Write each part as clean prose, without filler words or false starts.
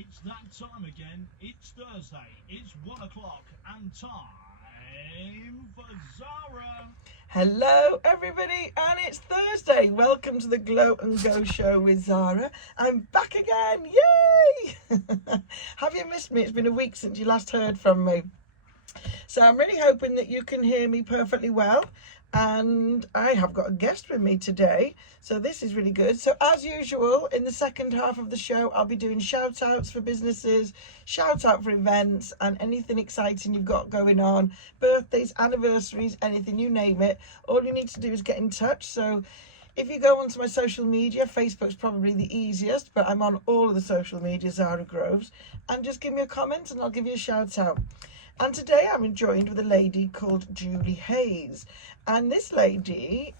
It's that time again. It's Thursday. It's 1 o'clock and time for Zara. Hello everybody, and it's Thursday. Welcome to the Glow and Go show with Zara. I'm back again, yay! Have you missed me? It's been a week since you last heard from me. So I'm really hoping that you can hear me perfectly well. And I have got a guest with me today, so this is really good. So as usual, in the second half of the show, I'll be doing shout outs for businesses, shout out for events, and anything exciting you've got going on, birthdays, anniversaries, anything, you name it. All you need to do is get in touch. So if you go onto my social media, Facebook's probably the easiest, but I'm on all of the social media, Zara Groves, and just give me a comment and I'll give you a shout out. And today I'm joined with a lady called Julie Hayes. And this lady,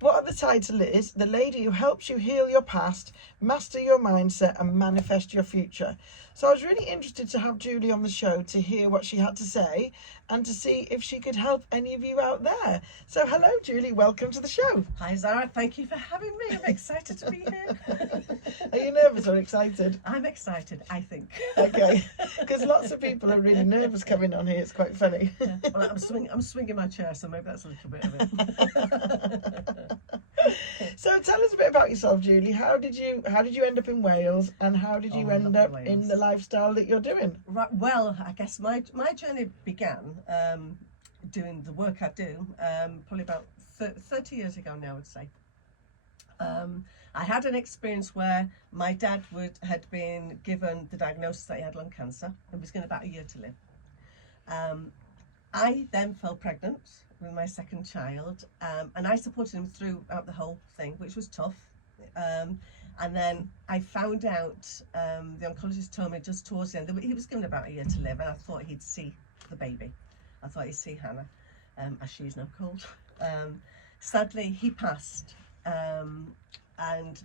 what the title is, the lady who helps you heal your past, master your mindset and manifest your future. So I was really interested to have Julie on the show to hear what she had to say and to see if she could help any of you out there. So hello Julie, welcome to the show. Hi Zara, thank you for having me. I'm excited to be here. Are you nervous or excited? I'm excited, I think. Okay, because lots of people are really nervous coming on here. It's quite funny. Yeah. Well, I'm swinging my chair, so maybe that's a little bit of it. So tell us a bit about yourself, Julie. How did you end up in Wales, and how did you end up in the lifestyle that you're doing? Right. Well, I guess my journey began doing the work I do probably about 30 years ago now, I would say. I had an experience where my dad had been given the diagnosis that he had lung cancer and was given about a year to live. I then fell pregnant with my second child, and I supported him throughout the whole thing, which was tough. And then I found out, the oncologist told me just towards the end that he was given about a year to live, and I thought he'd see the baby. I thought he'd see Hannah, as she is now called. Sadly, he passed, and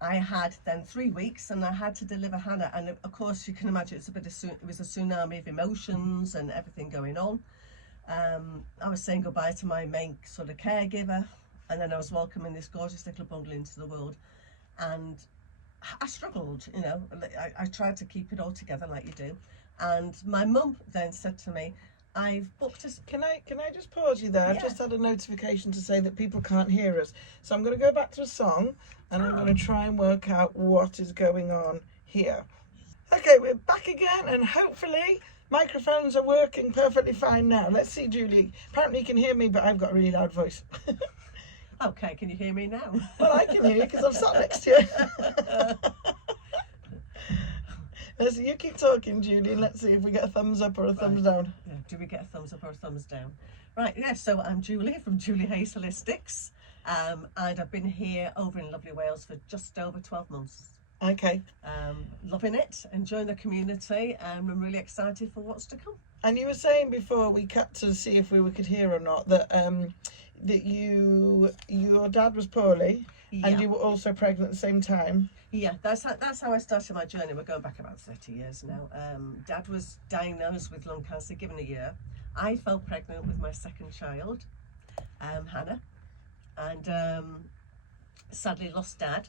I had then 3 weeks, and I had to deliver Hannah. And of course, you can imagine it was a tsunami of emotions and everything going on. I was saying goodbye to my main sort of caregiver, and then I was welcoming this gorgeous little bundle into the world. And I struggled, you know. I tried to keep it all together like you do. And my mum then said to me, I've booked a... Can I just pause you there? Yeah. I've just had a notification to say that people can't hear us. So I'm going to go back to a song and I'm going to try and work out what is going on here. Okay, we're back again, and hopefully microphones are working perfectly fine now. Let's see, Julie. Apparently you can hear me, but I've got a really loud voice. Okay, can you hear me now? Well, I can hear you because I'm sat next to you. Listen, you keep talking, Julie, and let's see if we get a thumbs up or a thumbs down. Yeah, do we get a thumbs up or a thumbs down? Right, yeah, so I'm Julie from Julie Hayes Holistics, and I've been here over in lovely Wales for just over 12 months. Okay. Loving it, enjoying the community, and I'm really excited for what's to come. And you were saying before we cut to see if we could hear or not that that your dad was poorly, Yeah. and you were also pregnant at the same time. Yeah, that's how I started my journey. We're going back about 30 years now. Dad was diagnosed with lung cancer, given a year. I fell pregnant with my second child, Hannah, and sadly lost Dad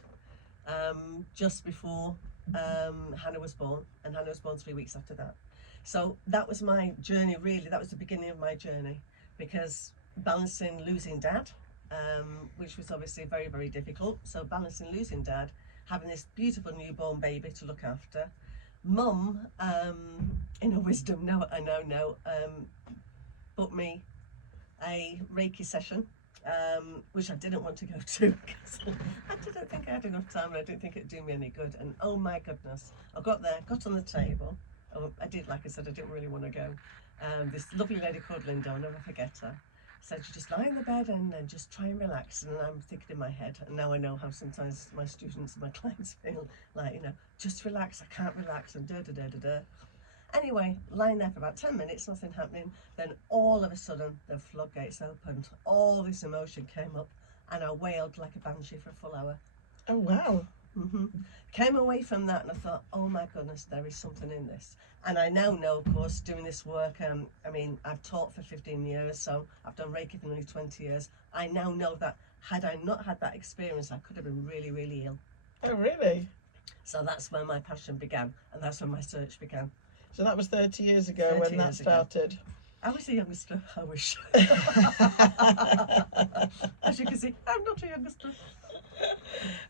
just before Hannah was born, and Hannah was born 3 weeks after that. So that was my journey, really. That was the beginning of my journey, because balancing losing Dad, which was obviously very, very difficult. So balancing losing Dad, having this beautiful newborn baby to look after. Mum, in her wisdom, now I know, booked me a Reiki session, which I didn't want to go to because I didn't think I had enough time, and I didn't think it'd do me any good. And oh my goodness, I got there, got on the table. I did, like I said, I didn't really want to go. This lovely lady called Linda, I'll never forget her, said, you just lie in the bed and then just try and relax. And I'm thinking in my head, and now I know how sometimes my students and my clients feel, like, you know, just relax, I can't relax, and da. Anyway, lying there for about 10 minutes, nothing happening. Then all of a sudden, the floodgates opened, all this emotion came up, and I wailed like a banshee for a full hour. Oh, wow. Came away from that and I thought, oh my goodness, there is something in this. And I now know, of course, doing this work, I mean, I've taught for 15 years, so I've done Reiki for nearly 20 years. I now know that had I not had that experience, I could have been really, really ill. Oh, really? So that's where my passion began, and that's when my search began. So that was 30 years ago 30 when that years ago. started. I was a youngster, I wish. As you can see, I'm not a youngster.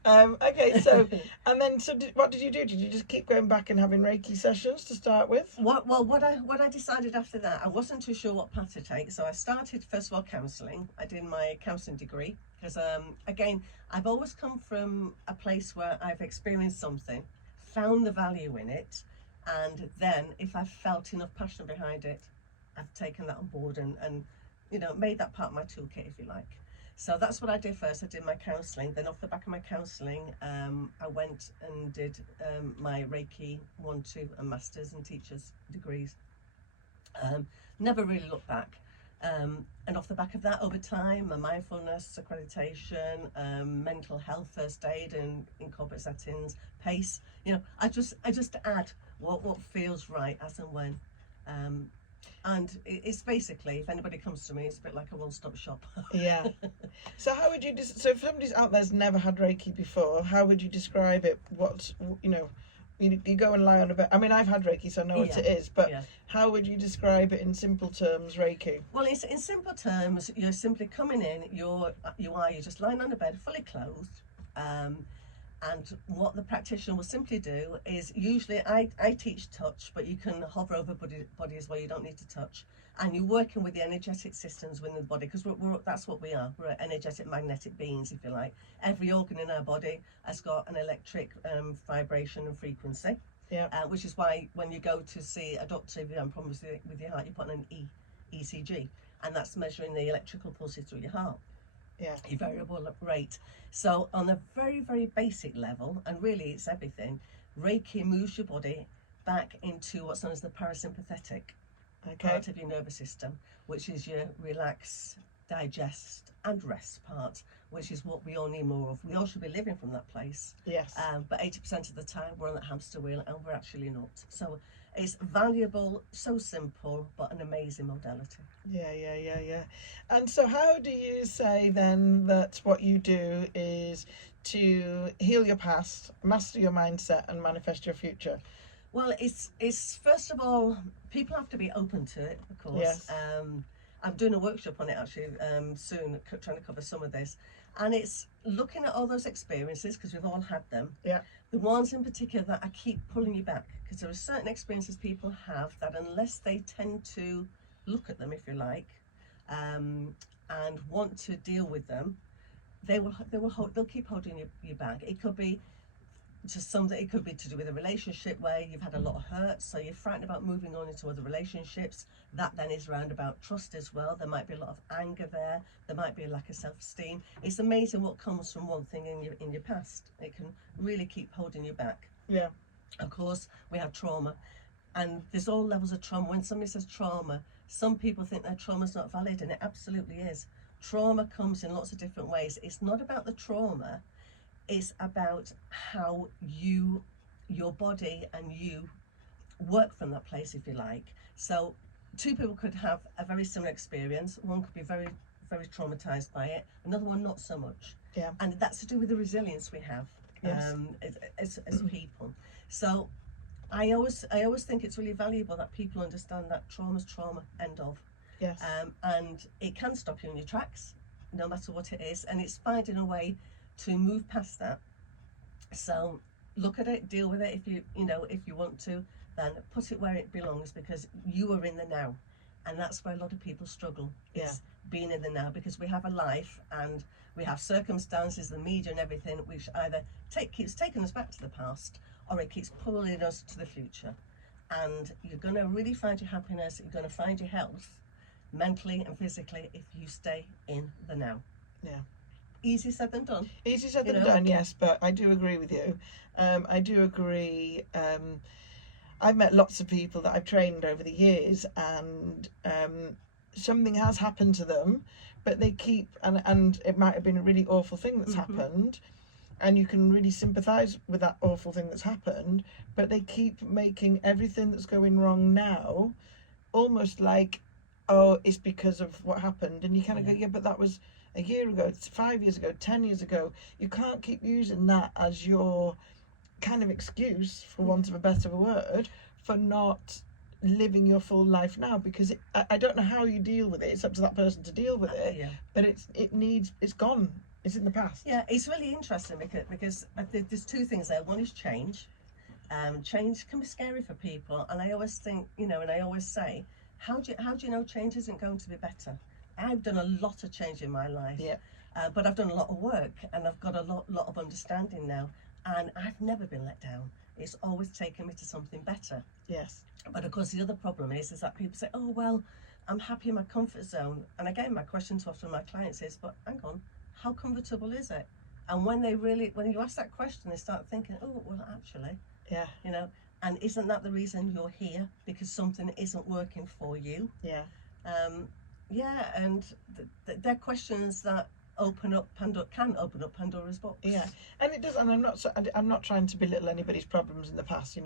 Okay, so and then what did you do? Did you just keep going back and having Reiki sessions to start with? What I decided after that, I wasn't too sure what path to take, so I started first of all counselling. I did my counselling degree because again, I've always come from a place where I've experienced something, found the value in it, and then if I felt enough passion behind it, I've taken that on board and made that part of my toolkit, if you like. So that's what I did first. I did my counselling. Then off the back of my counselling, I went and did my Reiki 1, 2 and Masters and Teachers degrees. Never really looked back. And off the back of that, over time, my mindfulness accreditation, mental health first aid and in corporate settings, PACE. I just add what feels right as and when. And it's basically, if anybody comes to me, it's a bit like a one-stop shop. Yeah. So how would you so if somebody's out there's never had Reiki before, how would you describe it? What you go and lie on a bed. I mean, I've had Reiki, so I know what it is, but how would you describe it in simple terms, Reiki? Well, it's in simple terms. You're simply coming in. You're just lying on a bed, fully clothed. And what the practitioner will simply do is, usually I teach touch, but you can hover over bodies where you don't need to touch, and you're working with the energetic systems within the body, because that's what we are. We're energetic magnetic beings, if you like. Every organ in our body has got an electric vibration and frequency, which is why when you go to see a doctor, if you have problems with your heart, you put on an ECG, and that's measuring the electrical pulses through your heart. Your variable rate. So on a very, very basic level, and really it's everything, Reiki moves your body back into what's known as the parasympathetic part of your nervous system, which is your relax, digest and rest part, which is what we all need more of. We all should be living from that place. Yes. But 80% of the time we're on that hamster wheel, and we're actually not. So it's valuable, so simple, but an amazing modality. Yeah. And so how do you say then that what you do is to heal your past, master your mindset and manifest your future? Well, it's first of all, people have to be open to it, of course. Yes. I'm doing a workshop on it actually soon, trying to cover some of this. And it's looking at all those experiences, because we've all had them. Yeah. The ones in particular that I keep pulling you back, because there are certain experiences people have that unless they tend to look at them, if you like, and want to deal with them, they'll keep holding you back. It could be it could be to do with a relationship where you've had a lot of hurt, so you're frightened about moving on into other relationships. That then is around about trust as well. There might be a lot of anger there. There might be a lack of self-esteem. It's amazing what comes from one thing in your past. It can really keep holding you back. Yeah. Of course, we have trauma, and there's all levels of trauma. When somebody says trauma, some people think their trauma's not valid, and it absolutely is. Trauma comes in lots of different ways. It's not about the trauma. It's about how your body and you work from that place, if you like. So two people could have a very similar experience. One could be very, very traumatized by it. Another one, not so much. Yeah. And that's to do with the resilience we have as people. So I always think it's really valuable that people understand that trauma's trauma, end of. Yes. And it can stop you in your tracks, no matter what it is. And it's finding a way to move past that. So look at it, deal with it. If you want to, then put it where it belongs, because you are in the now, and that's where a lot of people struggle. It's being in the now, because we have a life and we have circumstances, the media and everything, which either keeps taking us back to the past, or it keeps pulling us to the future. And you're going to really find your happiness, you're going to find your health, mentally and physically, if you stay in the now. Yeah. Easy said than done. Easy said than done, yes, but I do agree with you. I do agree. I've met lots of people that I've trained over the years, and something has happened to them, but they keep, and it might have been a really awful thing that's happened, and you can really sympathise with that awful thing that's happened, but they keep making everything that's going wrong now almost like, oh, it's because of what happened. And you kind of go, yeah, but that was a year ago, 5 years ago, 10 years ago. You can't keep using that as your kind of excuse, for want of a better word, for not living your full life now, because I don't know how you deal with it. It's up to that person to deal with it. Yeah. But it's gone. It's in the past. Yeah, it's really interesting because there's two things there. One is change. Change can be scary for people, and I always think, and I always say, how do you know change isn't going to be better? I've done a lot of change in my life, Yeah. but I've done a lot of work, and I've got a lot of understanding now, and I've never been let down. It's always taken me to something better. Yes. But of course, the other problem is that people say, "Oh well, I'm happy in my comfort zone," and again, my question to often my clients is, "But hang on, how comfortable is it?" And when you ask that question, they start thinking, "Oh well, actually." Yeah. And isn't that the reason you're here? Because something isn't working for you. Yeah. And they're questions that can open up Pandora's box. Yeah, and it does, and I'm not trying to belittle anybody's problems in the past,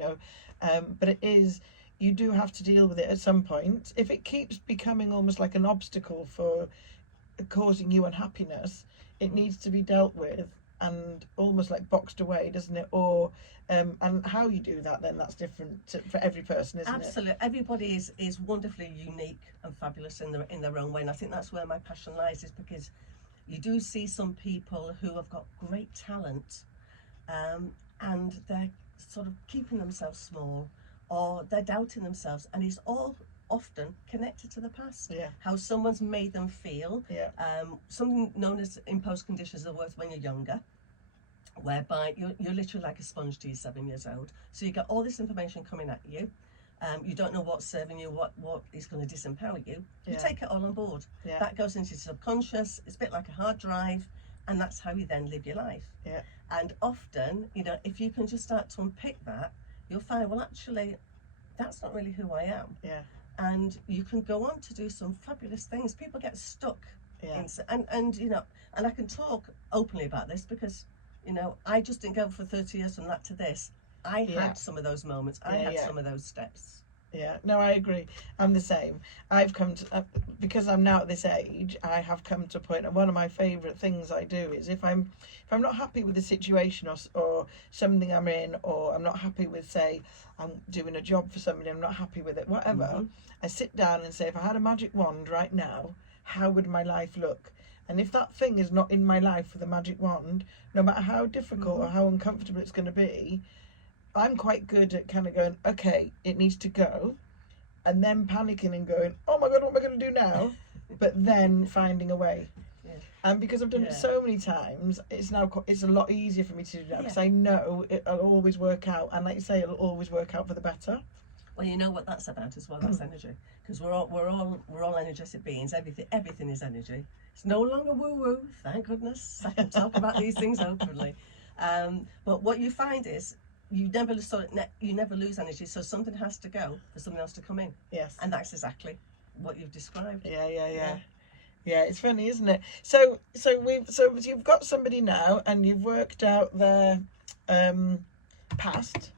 but it is, you do have to deal with it at some point. If it keeps becoming almost like an obstacle for causing you unhappiness, it needs to be dealt with and almost like boxed away, doesn't it? Or and how you do that, then that's different for every person, isn't it? Absolutely. Everybody is wonderfully unique and fabulous in their own way, and I think that's where my passion lies, is because you do see some people who have got great talent, and they're sort of keeping themselves small, or they're doubting themselves, and it's all often connected to the past. Yeah. How someone's made them feel. Yeah. Something known as imposed conditions of worth when you're younger, whereby you're literally like a sponge till you're 7 years old. So you get all this information coming at you. You don't know what's serving you, what is going to disempower you. You take it all on board. Yeah. That goes into your subconscious. It's a bit like a hard drive, and that's how you then live your life. Yeah. And often, if you can just start to unpick that, you'll find, well, actually, that's not really who I am. Yeah. And you can go on to do some fabulous things. People get stuck. Yeah. And I can talk openly about this because, I just didn't go for 30 years from that to this. I had some of those moments. I had some of those steps. Yeah, no, I agree. I'm the same. I've come to, because I'm now at this age, I have come to a point, and one of my favourite things I do is if I'm not happy with the situation or something I'm in, or I'm not happy with, say, I'm doing a job for somebody, I'm not happy with it, whatever, I sit down and say, if I had a magic wand right now, how would my life look? And if that thing is not in my life with a magic wand, no matter how difficult or how uncomfortable it's going to be, I'm quite good at kind of going, okay, it needs to go, and then panicking and going, oh my God, what am I going to do now? But then finding a way. Yeah. And because I've done it so many times, it's a lot easier for me to do now, because I know it'll always work out, and like you say, it'll always work out for the better. Well, you know what that's about as well. That's energy, because we're all energetic beings. Everything is energy. It's no longer woo woo. Thank goodness. I can talk about these things openly. But what you find is, you never lose energy, so something has to go for something else to come in. Yes. And that's exactly what you've described. Yeah, it's funny, isn't it? So you've got somebody now, and you've worked out their past.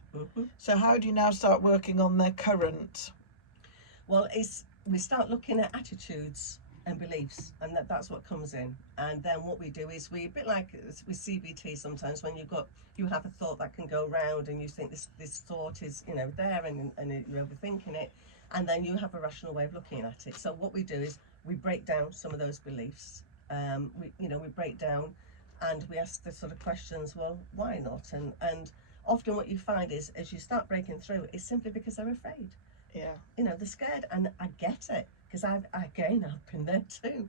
So how do you now start working on their current? Well, we start looking at attitudes and beliefs, and that's what comes in. And then what we do is, we a bit like with CBT sometimes, when you have a thought that can go round, and you think this thought is there, and you're overthinking it, and then you have a rational way of looking at it. So what we do is we break down some of those beliefs. We break down, and we ask the sort of questions. Well, why not? And often what you find is, as you start breaking through, it's simply because they're afraid. Yeah. They're scared, and I get it, because I've been there too,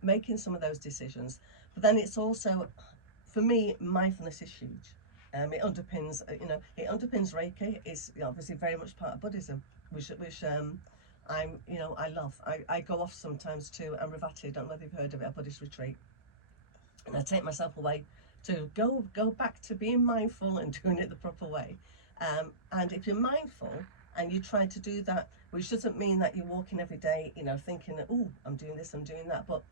making some of those decisions. But then it's also, for me, mindfulness is huge. It underpins, it underpins Reiki. It's obviously very much part of Buddhism, which I love. I go off sometimes to Amravati. Don't know if you've heard of it, a Buddhist retreat, and I take myself away to go back to being mindful and doing it the proper way. And if you're mindful and you try to do that, which doesn't mean that you're walking every day, thinking, oh, I'm doing this, I'm doing that. But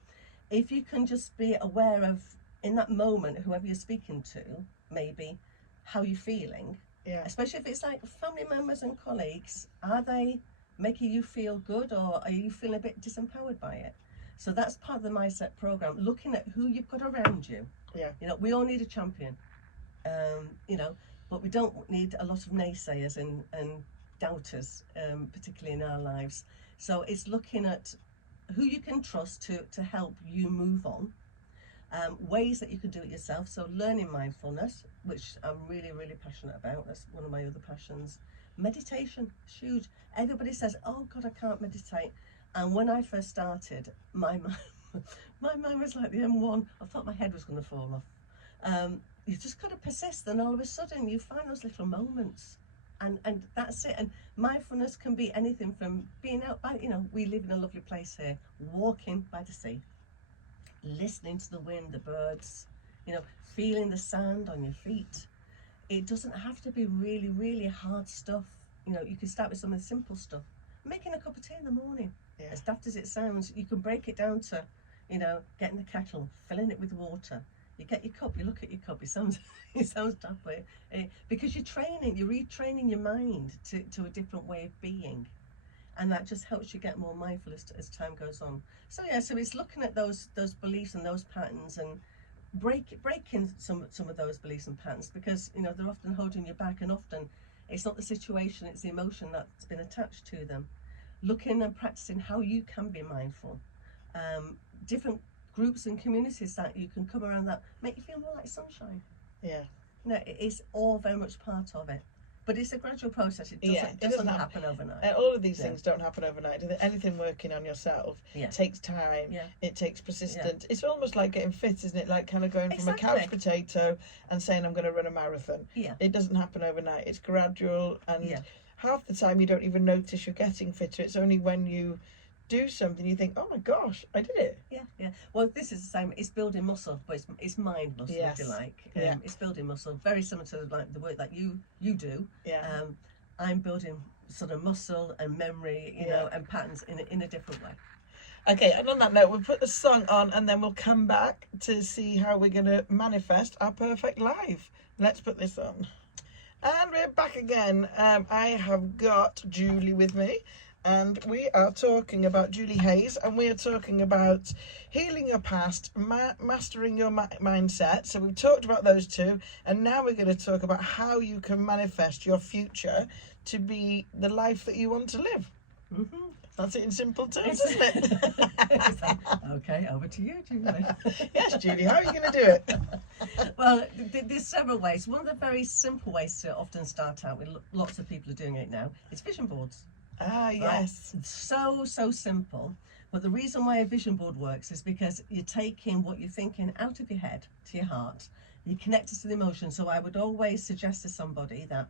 if you can just be aware of, in that moment, whoever you're speaking to, maybe how you're feeling, especially if it's like family members and colleagues, are they making you feel good, or are you feeling a bit disempowered by it? So that's part of the mindset program, looking at who you've got around you. We all need a champion. but we don't need a lot of naysayers and doubters, particularly in our lives. So it's looking at who you can trust to help you move on, ways that you can do it yourself. So learning mindfulness, which I'm really, really passionate about. That's one of my other passions. Meditation is huge. Everybody says, oh God, I can't meditate. And when I first started, my mind was like the M1. I thought my head was going to fall off. You just got to persist, and all of a sudden you find those little moments, and that's it. And mindfulness can be anything from being out by, we live in a lovely place here, walking by the sea, listening to the wind, the birds, feeling the sand on your feet. It doesn't have to be really, really hard stuff. You can start with some of the simple stuff. Making a cup of tea in the morning, as daft as it sounds, you can break it down to, getting the kettle, filling it with water. You get your cup, you look at your cup, it sounds daft, but because you're retraining your mind to a different way of being. And that just helps you get more mindful as time goes on. So it's looking at those beliefs and those patterns, and breaking some of those beliefs and patterns, because they're often holding you back, and often it's not the situation, it's the emotion that's been attached to them. Looking and practicing how you can be mindful. Different groups and communities that you can come around that make you feel more like sunshine. Yeah. It's all very much part of it. But it's a gradual process. It doesn't happen overnight. All of these things don't happen overnight. Anything working on yourself takes time. Yeah. It takes persistence. It's almost like getting fit, isn't it? Like kind of going from a couch potato and saying I'm going to run a marathon. Yeah. It doesn't happen overnight. It's gradual, and half the time you don't even notice you're getting fitter. It's only when you do something you think, oh my gosh, I did it. Yeah. Well, this is the same. It's building muscle, but it's mind muscle, if you like. It's building muscle, very similar to like the work that you do. Yeah. I'm building sort of muscle and memory, and patterns in a different way. Okay, and on that note, we'll put the song on, and then we'll come back to see how we're going to manifest our perfect life. Let's put this on. And we're back again. I have got Julie with me. And we are talking about Julie Hayes, and we are talking about healing your past, mastering your mindset. So we've talked about those two, and now we're going to talk about how you can manifest your future to be the life that you want to live. Mm-hmm. That's it in simple terms, isn't it? Okay, over to you, Julie. Yes, Julie, how are you going to do it? Well, there's several ways. One of the very simple ways to often start out with, lots of people are doing it now, is vision boards. Ah, yes. Right? So simple. But the reason why a vision board works is because you're taking what you're thinking out of your head to your heart. You connect it to the emotion. So I would always suggest to somebody that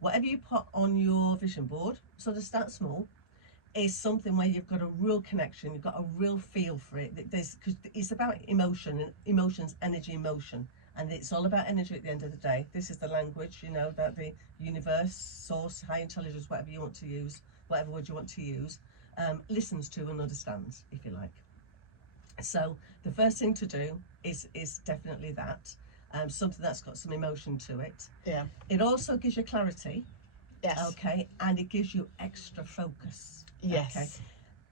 whatever you put on your vision board, sort of start small, is something where you've got a real connection, you've got a real feel for it. Because it's about emotion, and emotions, energy, emotion. And it's all about energy at the end of the day. This is the language, that the universe, source, high intelligence, whatever you want to use, whatever word you want to use, listens to and understands, if you like. So the first thing to do is definitely that, something that's got some emotion to it. Yeah. It also gives you clarity. Yes. Okay, and it gives you extra focus. Yes. Okay.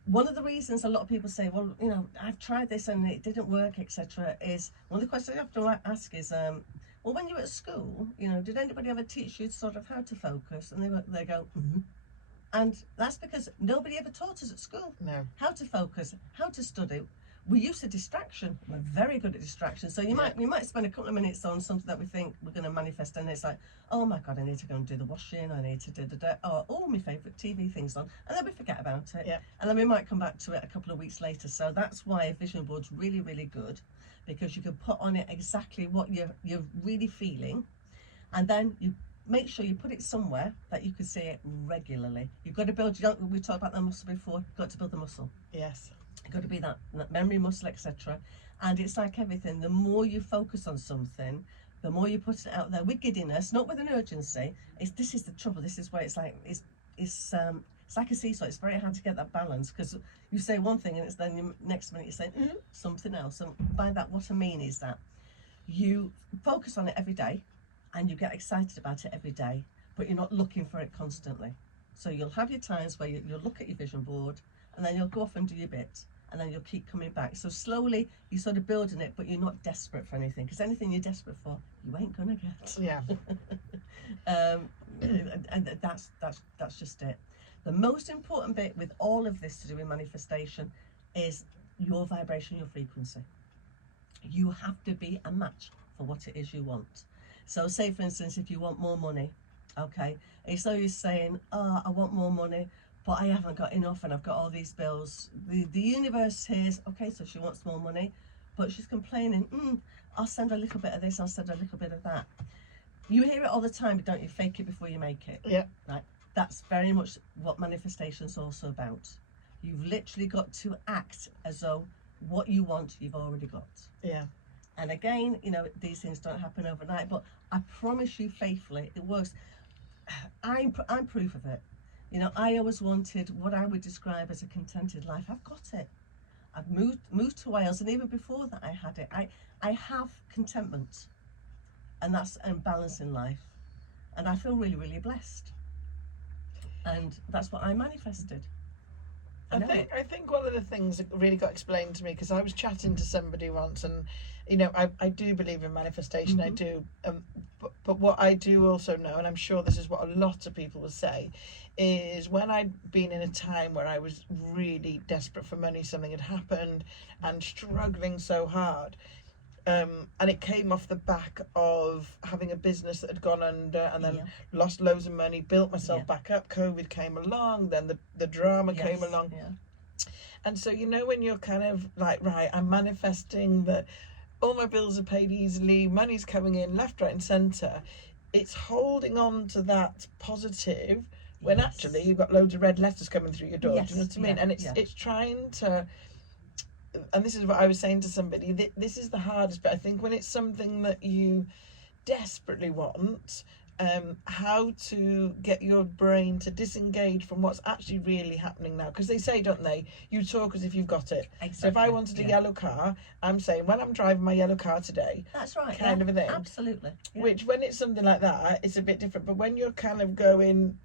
One of the reasons a lot of people say, well, I've tried this and it didn't work, etc., is one of the questions you have to ask is, well, when you were at school, did anybody ever teach you sort of how to focus? And they go, mm-hmm. And that's because nobody ever taught us at school how to focus, how to study. We're used to distraction. We're very good at distraction. So you might spend a couple of minutes on something that we think we're going to manifest, and it's like, oh my God, I need to go and do the washing. I need to do my favourite TV thing's on, and then we forget about it. Yeah. And then we might come back to it a couple of weeks later. So that's why a vision board's really, really good, because you can put on it exactly what you're really feeling, and then you make sure you put it somewhere that you can see it regularly. You've got to build. We talked about the muscle before. You've got to build the muscle. Yes. You've got to be that memory muscle, etc. And it's like everything. The more you focus on something, the more you put it out there with giddiness, not with an urgency. This is the trouble. This is where it's like it's like a seesaw. It's very hard to get that balance, because you say one thing and it's then the next minute you're saying something else. And by that, what I mean is that you focus on it every day, and you get excited about it every day, but you're not looking for it constantly. So you'll have your times where you'll look at your vision board, and then you'll go off and do your bit. and then you'll keep coming back. So slowly you're sort of building it, but you're not desperate for anything, because anything you're desperate for, you ain't gonna get. Yeah. And that's just it. The most important bit with all of this to do with manifestation is your vibration, your frequency. You have to be a match for what it is you want. So say, for instance, if you want more money, okay, it's no use saying, oh, I want more money, but I haven't got enough and I've got all these bills. The universe hears, okay, so she wants more money, but she's complaining, I'll send her a little bit of this, I'll send her a little bit of that. You hear it all the time, but don't you? Fake it before you make it. Yeah. Right. That's very much what manifestation is also about. You've literally got to act as though what you want, you've already got. Yeah. And again, you know, these things don't happen overnight, but I promise you faithfully, it works. I'm proof of it. You know, I always wanted what I would describe as a contented life. I've got it. I've moved to Wales, and even before that I had it. I have contentment, and that's balance in life, and I feel really, really blessed, and that's what I manifested. I think one of the things that really got explained to me, because I was chatting to somebody once, and you know, I do believe in manifestation. I do, but what I do also know, and I'm sure this is what a lot of people will say, is when I'd been in a time where I was really desperate for money, something had happened, and struggling so hard. And it came off the back of having a business that had gone under, and then lost loads of money, built myself back up. COVID came along, then the drama came along. And so, you know, when you're kind of like, right, I'm manifesting that all my bills are paid easily, money's coming in left, right and centre, it's holding on to that positive when actually you've got loads of red letters coming through your door. Do you know what I mean? And it's trying to... And this is what I was saying to somebody, this is the hardest bit, I think, when it's something that you desperately want, how to get your brain to disengage from what's actually really happening now. Because they say, don't they, you talk as if you've got it. Exactly. So if I wanted a yellow car, I'm saying, when I'm driving my yellow car today, that's right, kind of a thing. Absolutely. Which, when it's something like that, it's a bit different. But when you're kind of going,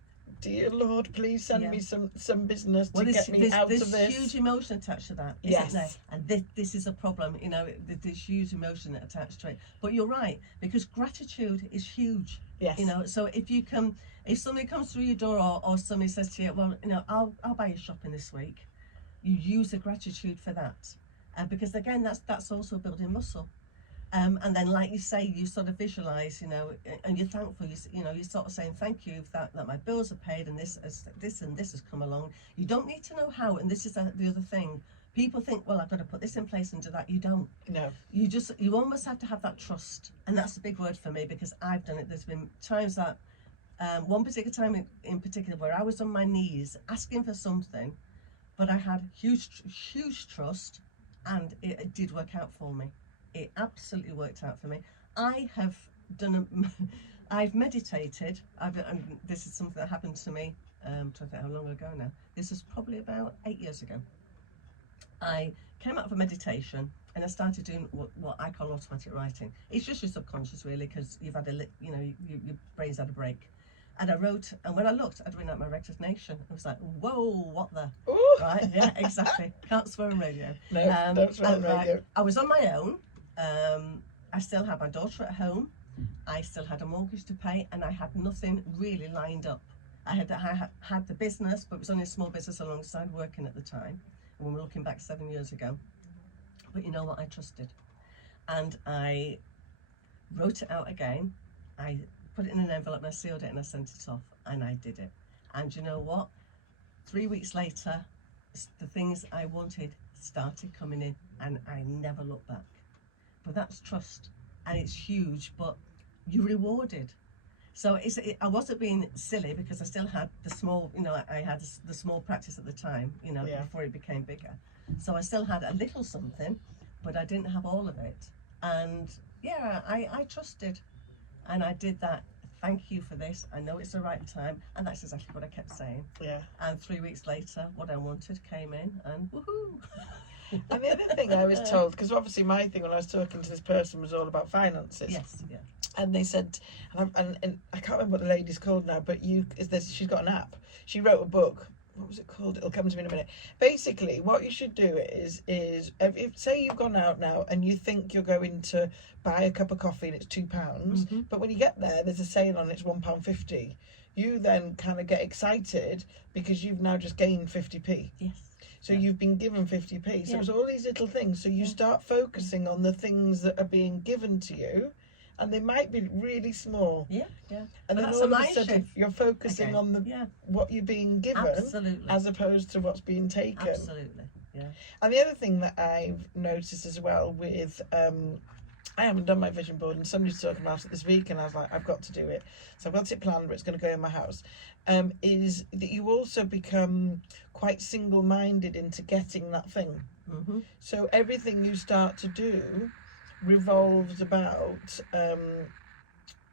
dear Lord, please send me some business to get me out of this. There's huge emotion attached to that, isn't there? And this is a problem, you know, there's huge emotion attached to it. But you're right, because gratitude is huge. Yes. You know, so if somebody comes through your door, or somebody says to you, well, you know, I'll buy you shopping this week, you use the gratitude for that. Because again, that's also building muscle. And then, like you say, you sort of visualize, you know, and you're thankful. You know, you're sort of saying thank you that my bills are paid, and this has come along. You don't need to know how, and this is the other thing. People think, well, I've got to put this in place and do that. You don't. No. You almost have to have that trust, and that's a big word for me, because I've done it. There's been times that, one particular time in particular, where I was on my knees asking for something, but I had huge trust, and it did work out for me. It absolutely worked out for me. I have I've meditated. And this is something that happened to me. I'm trying to think how long ago now. This is probably about 8 years ago. I came out of a meditation, and I started doing what I call automatic writing. It's just your subconscious, really, because you've had your brain's had a break. And I wrote, and when I looked, I'd written out my resignation. I was like, whoa, what the? Ooh. Right? Yeah, exactly. Can't swear on radio. No, don't swear on radio. I was on my own. I still had my daughter at home. I still had a mortgage to pay, and I had nothing really lined up. I had the business, but it was only a small business alongside working at the time. And when we're looking back 7 years ago. But you know what? I trusted. And I wrote it out again. I put it in an envelope, and I sealed it, and I sent it off, and I did it. And you know what? 3 weeks later, the things I wanted started coming in, and I never looked back. But that's trust, and it's huge, but you're rewarded. So I wasn't being silly, because I still had the small, you know, I had the small practice at the time, you know, before it became bigger. So I still had a little something, but I didn't have all of it. And yeah, I trusted, and I did that. Thank you for this. I know it's the right time. And that's exactly what I kept saying. Yeah. And 3 weeks later, what I wanted came in, and woohoo. And the other thing I was told, because obviously my thing when I was talking to this person was all about finances. Yes, yeah. And they said, and I can't remember what the lady's called now, but she's got an app. She wrote a book what was it called? It'll come to me in a minute. Basically, what you should do is if say you've gone out now and you think you're going to buy a cup of coffee and it's £2, but when you get there, there's a sale on it's £1.50. You then kind of get excited because you've now just gained 50p. Yes. So you've been given 50p. So Yeah. it's all these little things. So you start focusing on the things that are being given to you, and they might be really small. Yeah, yeah. And But then that's all a of a mind sudden shift. you're focusing Okay. on the Yeah. what you're being given, Absolutely. as opposed to what's being taken. Absolutely. Yeah. And the other thing that I've noticed as well with I haven't done my vision board, and somebody's talking about it this week, and I was like, I've got to do it. So I've got it planned, but it's going to go in my house. Is that you also become quite single-minded into getting that thing. Mm-hmm. So everything you start to do revolves about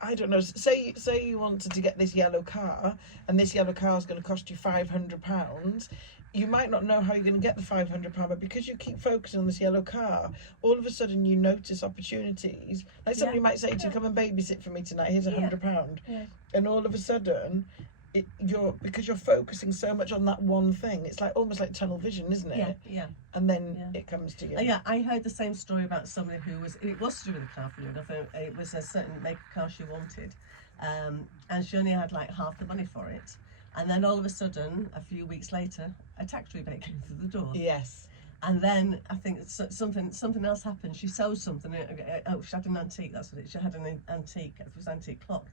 I don't know, say you wanted to get this yellow car, and this yellow car is going to cost you £500. You might not know how you're going to get the £500, but because you keep focusing on this yellow car, all of a sudden you notice opportunities. Like somebody might say to you, come and babysit for me tonight, here's £100. Yeah. And all of a sudden, because you're focusing so much on that one thing, it's like almost like tunnel vision, isn't it? Yeah, yeah. And then it comes to you. Yeah, I heard the same story about somebody who it was to do with a car, funny enough. It was a certain make of car she wanted, and she only had like half the money for it. And then all of a sudden, a few weeks later, a tax rebate came through the door. Yes. And then I think something else happened. She sold something. Oh, she had an antique. That's what it. She had an antique. It was an antique clock,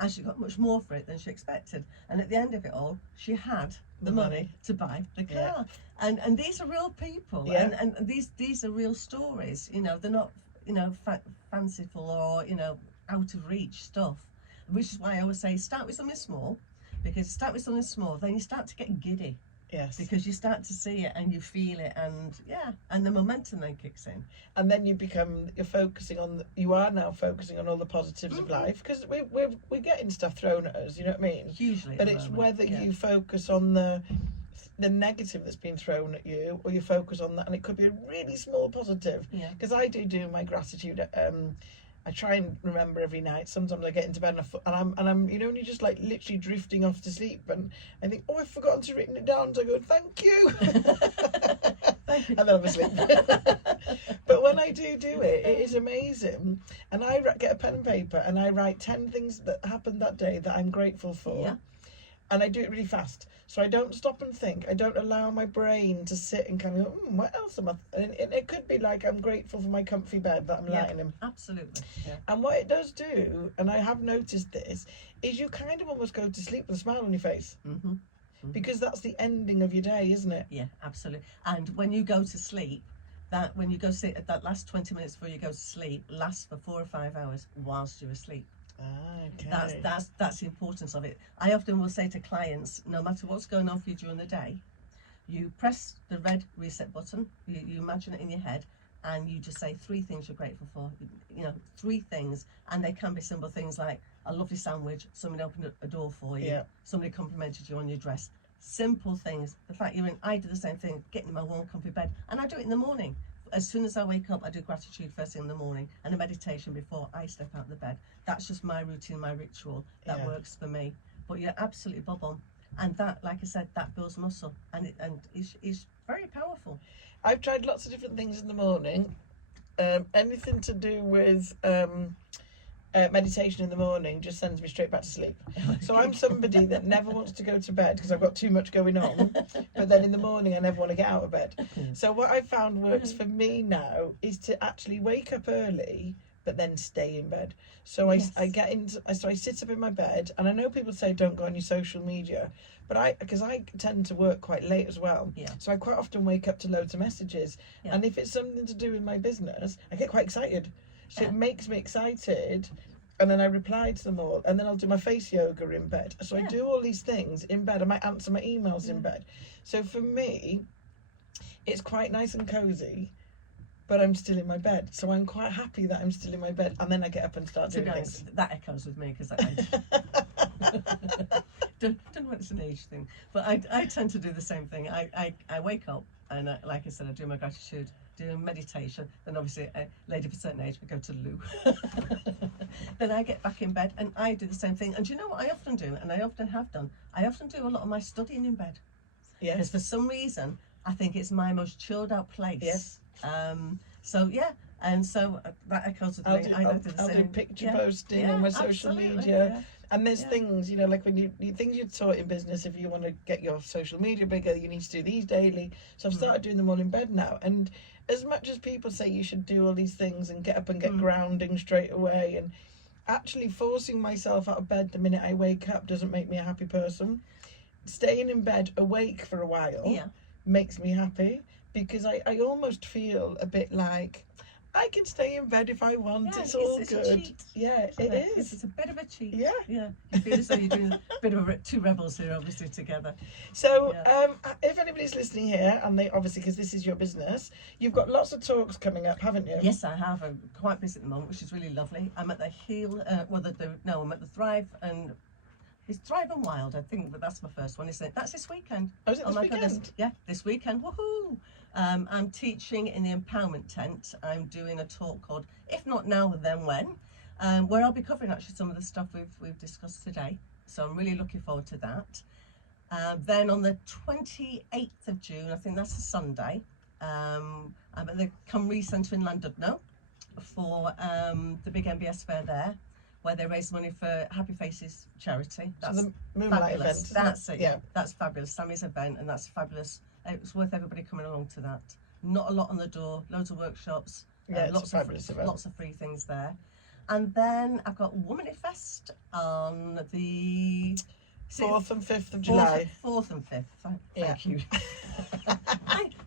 and she got much more for it than she expected. And at the end of it all, she had the money to buy the car. Yeah. And these are real people. Yeah. And these are real stories. You know, they're not fanciful or out of reach stuff. Which is why I always say start with something small, because you start with something small, then you start to get giddy. Yes. Because you start to see it and you feel it, and the momentum then kicks in. And then you are now focusing on all the positives of life, because we're getting stuff thrown at us, you know what I mean? Hugely. But it's whether you focus on the negative that's been thrown at you, or you focus on that, and it could be a really small positive. Yeah. Because I do my gratitude. I try and remember every night. Sometimes I get into bed and I'm when you're just like literally drifting off to sleep, and I think, oh, I've forgotten to written it down. So I go, thank you. Thank you. And then I'm asleep. But when I do it, it is amazing. And I get a pen and paper and I write 10 things that happened that day that I'm grateful for. Yeah. And I do it really fast. So I don't stop and think. I don't allow my brain to sit and kind of go, what else am I? And it could be like, I'm grateful for my comfy bed that I'm lying in. Absolutely. Yeah. And what it does do, and I have noticed this, is you kind of almost go to sleep with a smile on your face. Mm-hmm. Mm-hmm. Because that's the ending of your day, isn't it? Yeah, absolutely. And when you go to sleep, that last 20 minutes before you go to sleep lasts for 4 or 5 hours whilst you're asleep. Okay. That's the importance of it. I often will say to clients, no matter what's going on for you during the day, you press the red reset button, you imagine it in your head, and you just say 3 things you're grateful for. 3 things, and they can be simple things like a lovely sandwich, somebody opened a door for you, somebody complimented you on your dress. Simple things. The fact I do the same thing, getting in my warm comfy bed, and I do it in the morning. As soon as I wake up, I do gratitude first thing in the morning, and a meditation before I step out of the bed. That's just my routine, my ritual. That works for me. But you're absolutely bob on. And that, like I said, that builds muscle, and it's very powerful. I've tried lots of different things in the morning. Anything to do with meditation in the morning just sends me straight back to sleep. So I'm somebody that never wants to go to bed because I've got too much going on, but then in the morning I never want to get out of bed. So what I found works for me now is to actually wake up early but then stay in bed. So I sit up in my bed, and I know people say don't go on your social media, but because I tend to work quite late as well, so I quite often wake up to loads of messages, and if it's something to do with my business, I get quite excited. So it makes me excited, and then I reply to them all, and then I'll do my face yoga in bed. So I do all these things in bed. I might answer my emails in bed. So for me, it's quite nice and cozy, but I'm still in my bed. So I'm quite happy that I'm still in my bed, and then I get up and start doing things. That echoes with me, because don't know if it's an age thing, but I tend to do the same thing. I wake up, and like I said, I do my gratitude, do meditation, then obviously a lady of a certain age, I go to the loo. Then I get back in bed and I do the same thing. And do you know what I often do, and I often have done? I often do a lot of my studying in bed. Yes. Because for some reason, I think it's my most chilled out place. Yes. So yeah, and so that echoes with me. I do the I'll do same. picture posting on my social absolutely, media. And there's Yeah. things, you know, like when things you're taught in business, if you want to get your social media bigger, you need to do these daily. So I've started doing them all in bed now. And as much as people say you should do all these things and get up and get grounding straight away, and actually forcing myself out of bed the minute I wake up doesn't make me a happy person. Staying in bed awake for a while makes me happy, because I almost feel a bit like I can stay in bed if I want. Yeah, it's all it's good. a cheat, Yeah, it is. It's a bit of a cheat. Yeah. Yeah. You feel as though you're doing a bit of two rebels here, obviously, together. So, if anybody's listening here, and they obviously, because this is your business, you've got lots of talks coming up, haven't you? Yes, I have. I'm quite busy at the moment, which is really lovely. I'm at the I'm at the Thrive and. It's Thrive and Wild, I think, but that's my first one, isn't it? That's this weekend. Oh, is it this weekend? Goodness. Yeah, this weekend. Woohoo! I'm teaching in the Empowerment Tent. I'm doing a talk called If Not Now, Then When, where I'll be covering actually some of the stuff we've discussed today. So I'm really looking forward to that. Then on the 28th of June, I think that's a Sunday, I'm at the Cymru Centre in Llandudno for the big MBS fair there, where they raise money for Happy Faces charity. That's so the Moonlight fabulous. event. That's it. Yeah. That's fabulous. Sammy's event, and that's fabulous. It's worth everybody coming along to that. Not a lot on the door. Loads of workshops. Yeah, it's lots a fabulous event. Lots of free things there. And then I've got Womanly Fest on the 4th and 5th of July. 4th and 5th. Thank you.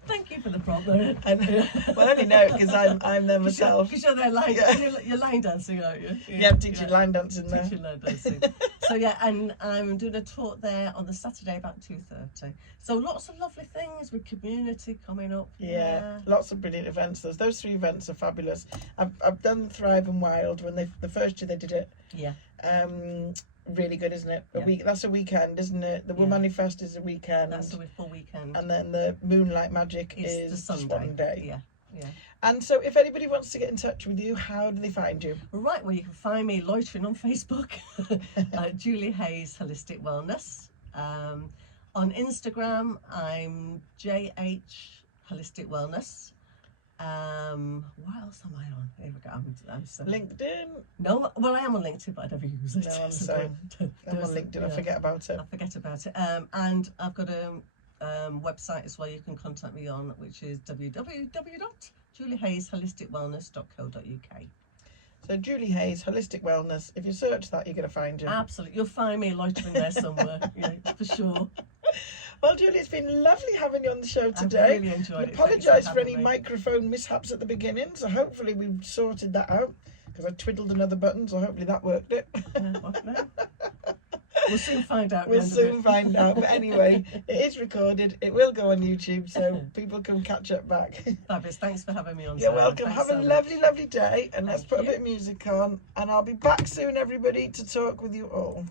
Thank you for the prompt. Well, I only know because I'm there myself. Because you're there you're line dancing, aren't you? Yeah, I'm teaching line dancing there. Teaching line dancing. So yeah, and I'm doing a talk there on the Saturday about 2:30. So lots of lovely things with community coming up. Yeah, lots of brilliant events. Those 3 events are fabulous. I've done Thrive and Wild when the first year they did it. Yeah. Really good, isn't it? That's a weekend, isn't it? The Womanly Fest is a weekend. That's a full weekend. And then the Moonlight Magic is the Sunday. just one day. Yeah. And so if anybody wants to get in touch with you, how do they find you? Right, well, you can find me loitering on Facebook, Julie Hayes Holistic Wellness. On Instagram, I'm JH Holistic Wellness. What else am I on? Here we go. I'm so... LinkedIn? No, well, I am on LinkedIn, but I never use it. No, I'm sorry. I'm on LinkedIn. I forget about it. I forget about it. And I've got a website as well you can contact me on, which is www.juliehayesholisticwellness.co.uk. So Julie Hayes Holistic Wellness. If you search that, you're going to find you. Absolutely, you'll find me loitering there somewhere. For sure. Well, Julie, it's been lovely having you on the show today. I've really enjoyed it. I apologise for any microphone mishaps at the beginning, so hopefully we've sorted that out, because I twiddled another button, so hopefully that worked it. No. We'll soon find out. We'll soon find out. But anyway, it is recorded. It will go on YouTube, so people can catch up back. Fabulous. Thanks for having me on. You're welcome. Have a lovely, lovely day, and let's put a bit of music on, and I'll be back soon, everybody, to talk with you all.